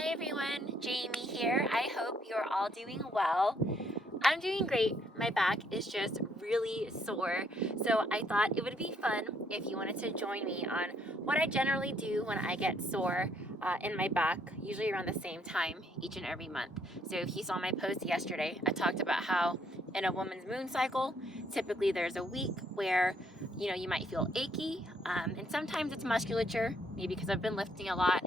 Hi everyone, Jamie here. I hope you're all doing well. I'm doing great. My back is just really sore, so I thought it would be fun if you wanted to join me on what I generally do when I get sore in my back, usually around the same time each and every month. So if you saw my post yesterday, I talked about how in a woman's moon cycle, typically there's a week where you might feel achy, and sometimes it's musculature, maybe because I've been lifting a lot.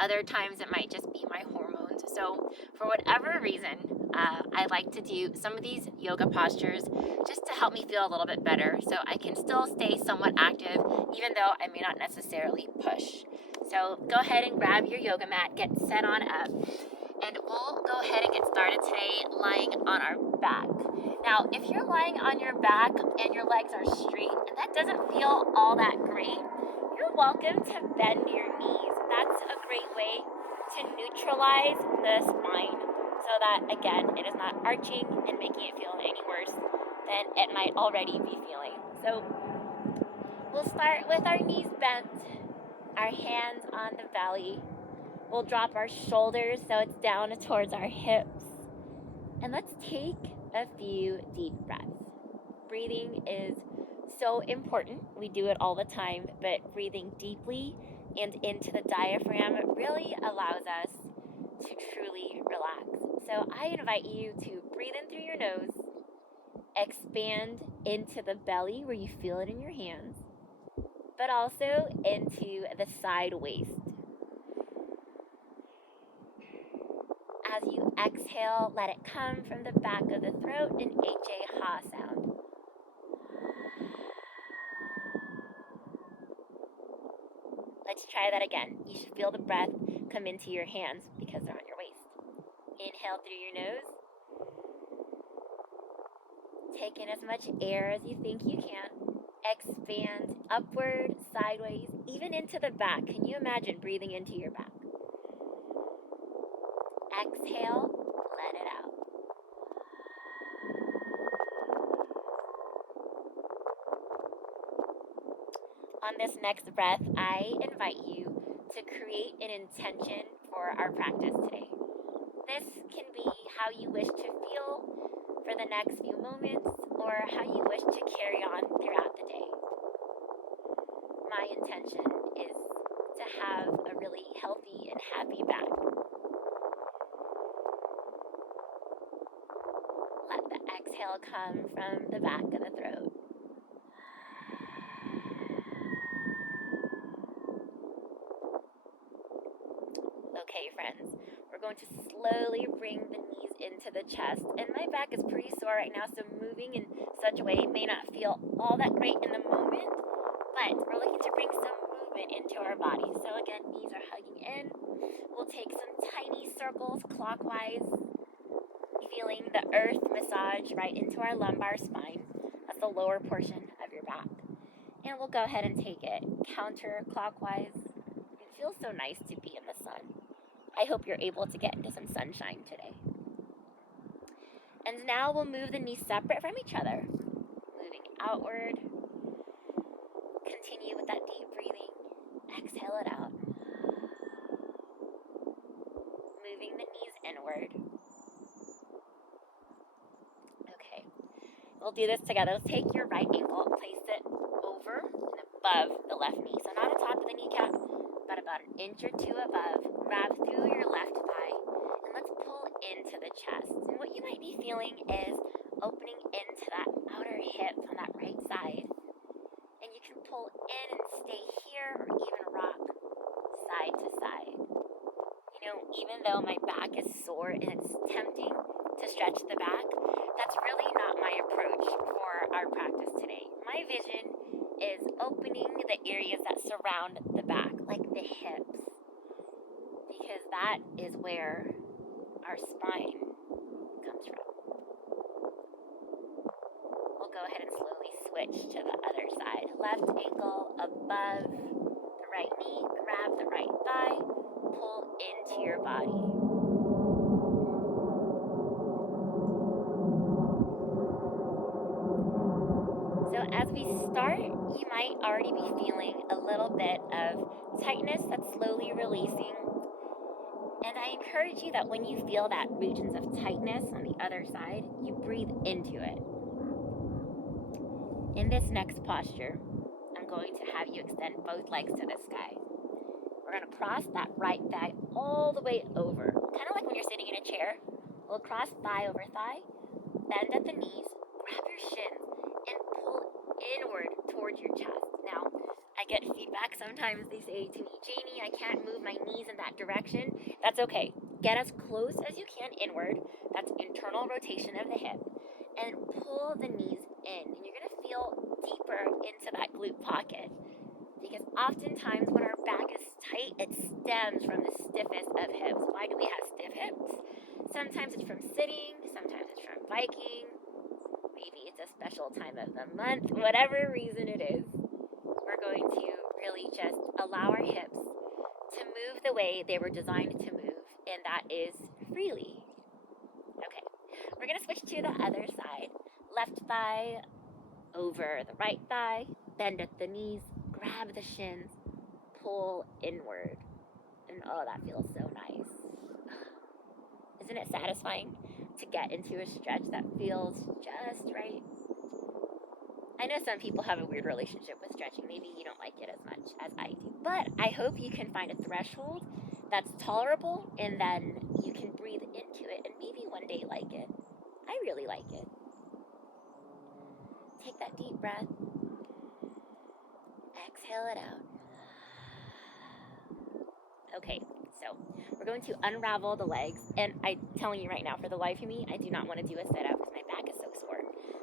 Other times it might just be my hormones. So for whatever reason, I like to do some of these yoga postures just to help me feel a little bit better so I can still stay somewhat active even though I may not necessarily push. So go ahead and grab your yoga mat, get set on up, and we'll go ahead and get started today lying on our back. Now, if you're lying on your back and your legs are straight and that doesn't feel all that great, you're welcome to bend your knees. That's a great way to neutralize the spine so that, again, it is not arching and making it feel any worse than it might already be feeling. So we'll start with our knees bent, our hands on the belly. We'll drop our shoulders so it's down towards our hips. And let's take a few deep breaths. Breathing is so important. We do it all the time, but breathing deeply and into the diaphragm really allows us to truly relax. So I invite you to breathe in through your nose, expand into the belly where you feel it in your hands, but also into the side waist. As you exhale, let it come from the back of the throat, an H-A-ha sound. Let's try that again. You should feel the breath come into your hands because they're on your waist. Inhale through your nose. Take in as much air as you think you can. Expand upward, sideways, even into the back. Can you imagine breathing into your back? Exhale, let it out. On this next breath, I invite you to create an intention for our practice today. This can be how you wish to feel for the next few moments or how you wish to carry on throughout the day. My intention is to have a really healthy and happy back. Let the exhale come from the back of the throat. Okay, friends, we're going to slowly bring the knees into the chest, and my back is pretty sore right now, so moving in such a way may not feel all that great in the moment, but we're looking to bring some movement into our body. So again, knees are hugging in. We'll take some tiny circles clockwise, feeling the earth massage right into our lumbar spine. That's the lower portion of your back. And we'll go ahead and take it counterclockwise. It feels so nice to be in the sun. I hope you're able to get into some sunshine today. And now we'll move the knees separate from each other, moving outward. Continue with that deep breathing. Exhale it out. Moving the knees inward. Okay, we'll do this together. Let's take your right ankle, place it over and above the left knee. So not atop of the kneecap, but about an inch or two above. Grab through your left thigh, and let's pull into the chest. And what you might be feeling is opening into that outer hip on that right side. And you can pull in and stay here or even rock side to side. Even though my back is sore and it's tempting to stretch the back, that's really not my approach for our practice today. My vision is opening the areas that surround the back, like the hips, because that is where our spine comes from. We'll go ahead and slowly switch to the other side. Left ankle above the right knee, grab the right thigh, pull into your body. So as we start, you might already be feeling a little bit of tightness that's slowly releasing. And I encourage you that when you feel that regions of tightness on the other side, you breathe into it. In this next posture, I'm going to have you extend both legs to the sky. We're going to cross that right thigh all the way over, kind of like when you're sitting in a chair. We'll cross thigh over thigh, bend at the knees, grab your shins, and pull inward towards your chest. Now, I get feedback sometimes. They say to me, Jamie, I can't move my knees in that direction. That's okay. Get as close as you can inward. That's internal rotation of the hip. And pull the knees in. And you're going to feel deeper into that glute pocket. Because oftentimes when our back is tight, it stems from the stiffest of hips. Why do we have stiff hips? Sometimes it's from sitting, sometimes it's from biking, maybe it's a special time of the month, whatever reason it is. We're going to really just allow our hips to move the way they were designed to move, and that is freely. Okay, we're going to switch to the other side. Left thigh over the right thigh, bend at the knees, grab the shins, pull inward. And oh, that feels so nice. Isn't it satisfying to get into a stretch that feels just right? I know some people have a weird relationship with stretching. Maybe you don't like it as much as I do. But I hope you can find a threshold that's tolerable and then you can breathe into it and maybe one day like it. I really like it. Take that deep breath. Exhale it out. Okay, so we're going to unravel the legs. And I'm telling you right now, for the life of me, I do not want to do a sit-up because my back is so sore.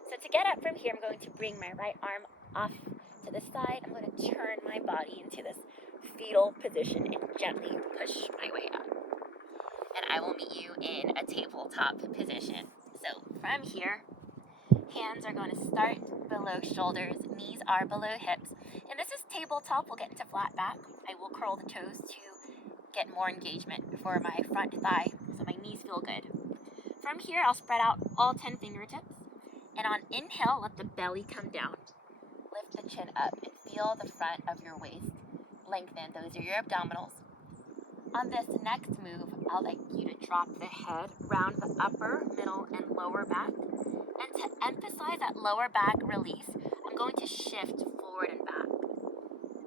So to get up from here, I'm going to bring my right arm off to the side. I'm going to turn my body into this fetal position and gently push my way up. And I will meet you in a tabletop position. So from here, hands are going to start below shoulders, knees are below hips. And this is tabletop. We'll get into flat back. I will curl the toes to get more engagement for my front thigh so my knees feel good. From here, I'll spread out all 10 fingertips. And on inhale, let the belly come down. Lift the chin up and feel the front of your waist lengthen. Those are your abdominals. On this next move, I'll like you to drop the head around the upper, middle, and lower back. And to emphasize that lower back release, I'm going to shift forward and back.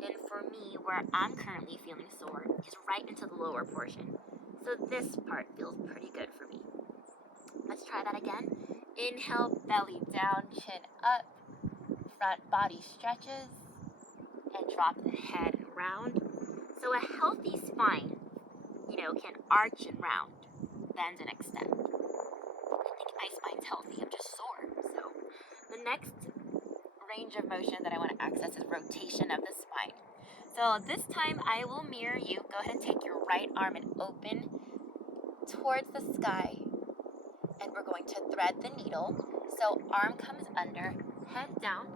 And for me, where I'm currently feeling sore is right into the lower portion. So this part feels pretty good for me. Let's try that again. Inhale, belly down, chin up, front body stretches, and drop the head and round. So a healthy spine, can arch and round, bend and extend. I think my spine's healthy, I'm just sore. So the next range of motion that I want to access is rotation of the spine. So this time I will mirror you. Go ahead and take your right arm and open towards the sky. And we're going to thread the needle. So arm comes under, head down.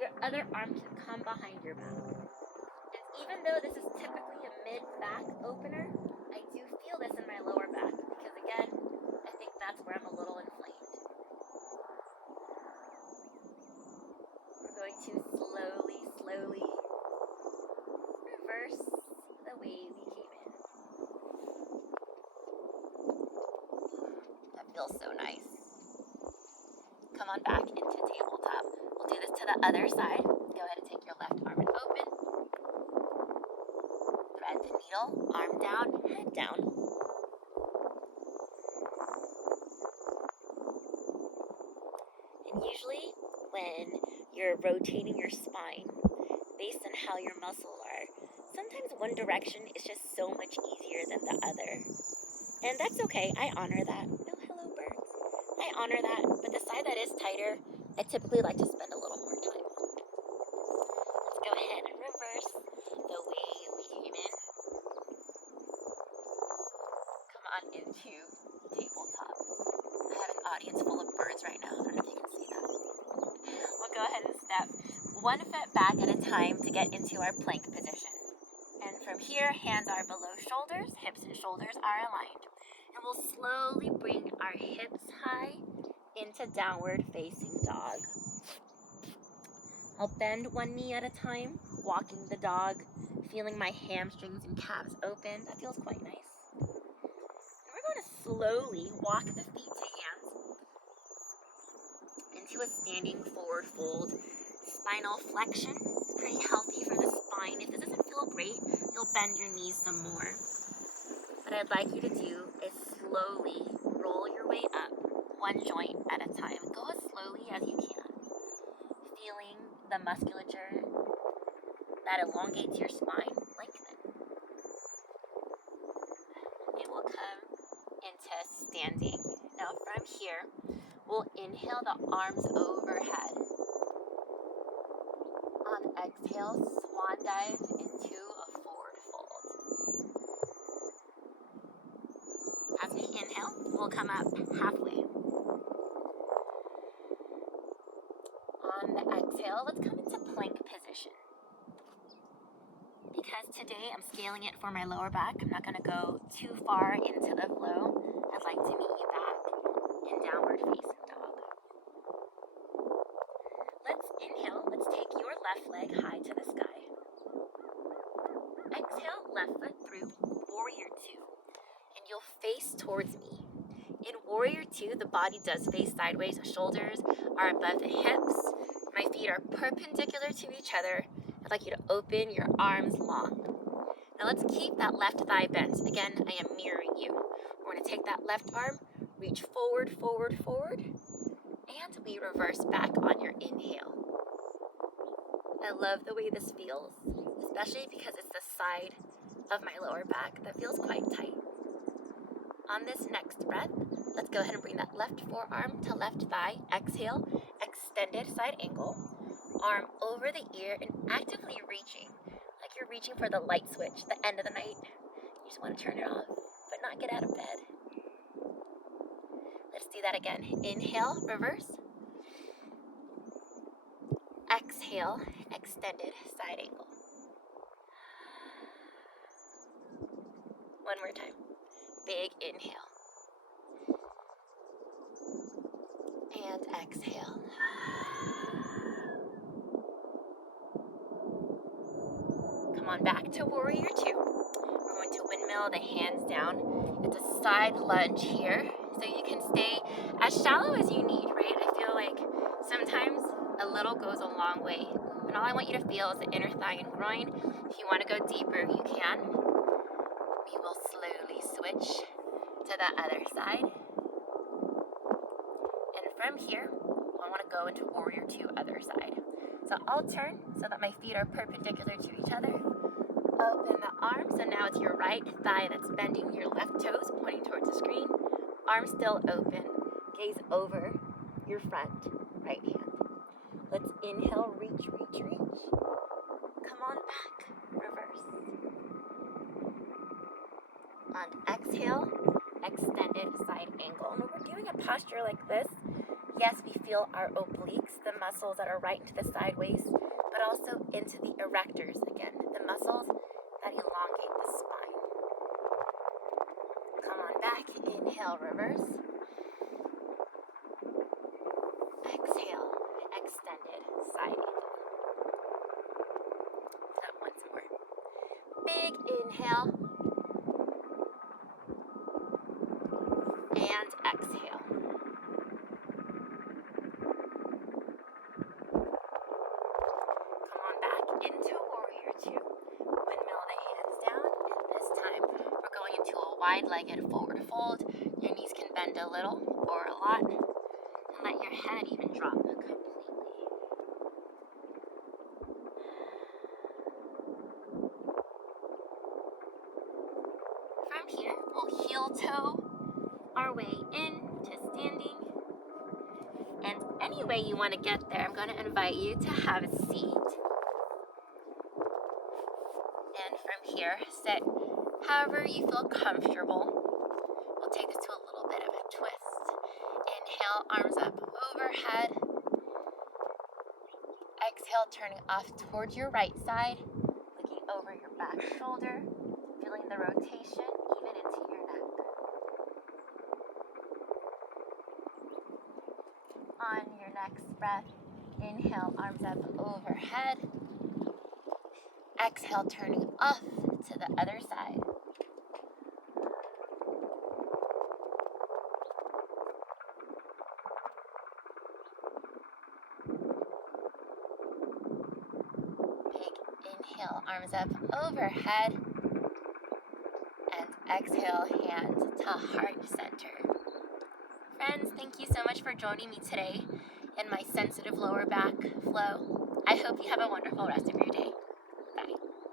Your other arm can come behind your back. And even though this is typically a mid-back opener, I do feel this in my lower back because again, I think that's where I'm a little inflamed. We're going to slowly reverse the way we came in. That feels so nice. Come on back into tabletop. We'll do this to the other side. Go ahead and take your left arm and open. Thread the needle, arm down, head down. And usually when you're rotating your spine, based on how your muscles are, sometimes one direction is just so much easier than the other. And that's okay, I honor that. Oh, hello birds. I honor that, but the side that is tighter, I typically like to spend a little more time on. Let's go ahead and reverse the way we came in. Come on into tabletop. I have an audience full of birds right now. I don't know if you can see that. We'll go ahead and step one foot back at a time to get into our plank position. And from here, hands are below shoulders, hips and shoulders are aligned. And we'll slowly bring our hips high into downward facing dog. I'll bend one knee at a time, walking the dog, feeling my hamstrings and calves open. That feels quite nice. slowly walk the feet to hands into a standing forward fold. Spinal flexion, pretty healthy for the spine. If this doesn't feel great, you'll bend your knees some more. What I'd like you to do is slowly roll your way up, one joint at a time. Go as slowly as you can, feeling the musculature that elongates your spine lengthen. It will come into standing. Now from here, we'll inhale the arms overhead. On exhale, swan dive into a forward fold. As we inhale, we'll come up halfway. On the exhale, let's come into plank position. Because today I'm scaling it for my lower back, I'm not going to go too far into the flow. I'd like to meet you back in downward facing dog. Let's inhale. Let's take your left leg high to the sky. Exhale, left foot through, warrior two. And you'll face towards me. In warrior two, the body does face sideways. The shoulders are above the hips. My feet are perpendicular to each other. I'd like you to open your arms long. Now let's keep that left thigh bent. Again, I am mirroring you. We're going to take that left arm, reach forward, forward, forward, and we reverse back on your inhale. I love the way this feels, especially because it's the side of my lower back that feels quite tight. On this next breath, let's go ahead and bring that left forearm to left thigh. Exhale, extended side angle. Arm over the ear and actively reaching, like you're reaching for the light switch, the end of the night. You just want to turn it off, but not get out of bed. Let's do that again. Inhale, reverse. Exhale, extended side angle. One more time. Big inhale. And exhale. Come on back to warrior two. We're going to windmill the hands down. It's a side lunge here, so you can stay as shallow as you need, right? I feel like sometimes a little goes a long way. And all I want you to feel is the inner thigh and groin. If you want to go deeper, you can. We will slowly switch to the other side. And from here, I want to go into warrior two, other side. So I'll turn so that my feet are perpendicular to each other. Open the arms, so now it's your right thigh that's bending, your left toes pointing towards the screen. Arms still open, gaze over your front right hand. Let's inhale, reach, reach, reach. Come on back, reverse. On exhale, extended side angle. And when we're doing a posture like this, yes, we feel our obliques, the muscles that are right into the sideways, but also into the erectors. Again, the muscles that elongate the spine. Come on back, inhale, reverse. Exhale, extended side angle. Not once more. Big inhale. And exhale. Come on back into warrior two. Windmill the hands down, and this time we're going into a wide-legged forward fold. Your knees can bend a little or a lot, and let your head even drop completely. From here, we'll heel toe our way in to standing. And any way you want to get there, I'm going to invite you to have a seat. And from here, sit however you feel comfortable. We'll take this to a little bit of a twist. Inhale, arms up overhead. Exhale, turning off towards your right side, looking over your back shoulder, feeling the rotation even into your neck. On your next breath, inhale, arms up overhead. Exhale, turning off to the other side. Inhale, arms up overhead. And exhale, hands to heart center. Friends, thank you so much for joining me today in my sensitive lower back flow. I hope you have a wonderful rest of your day.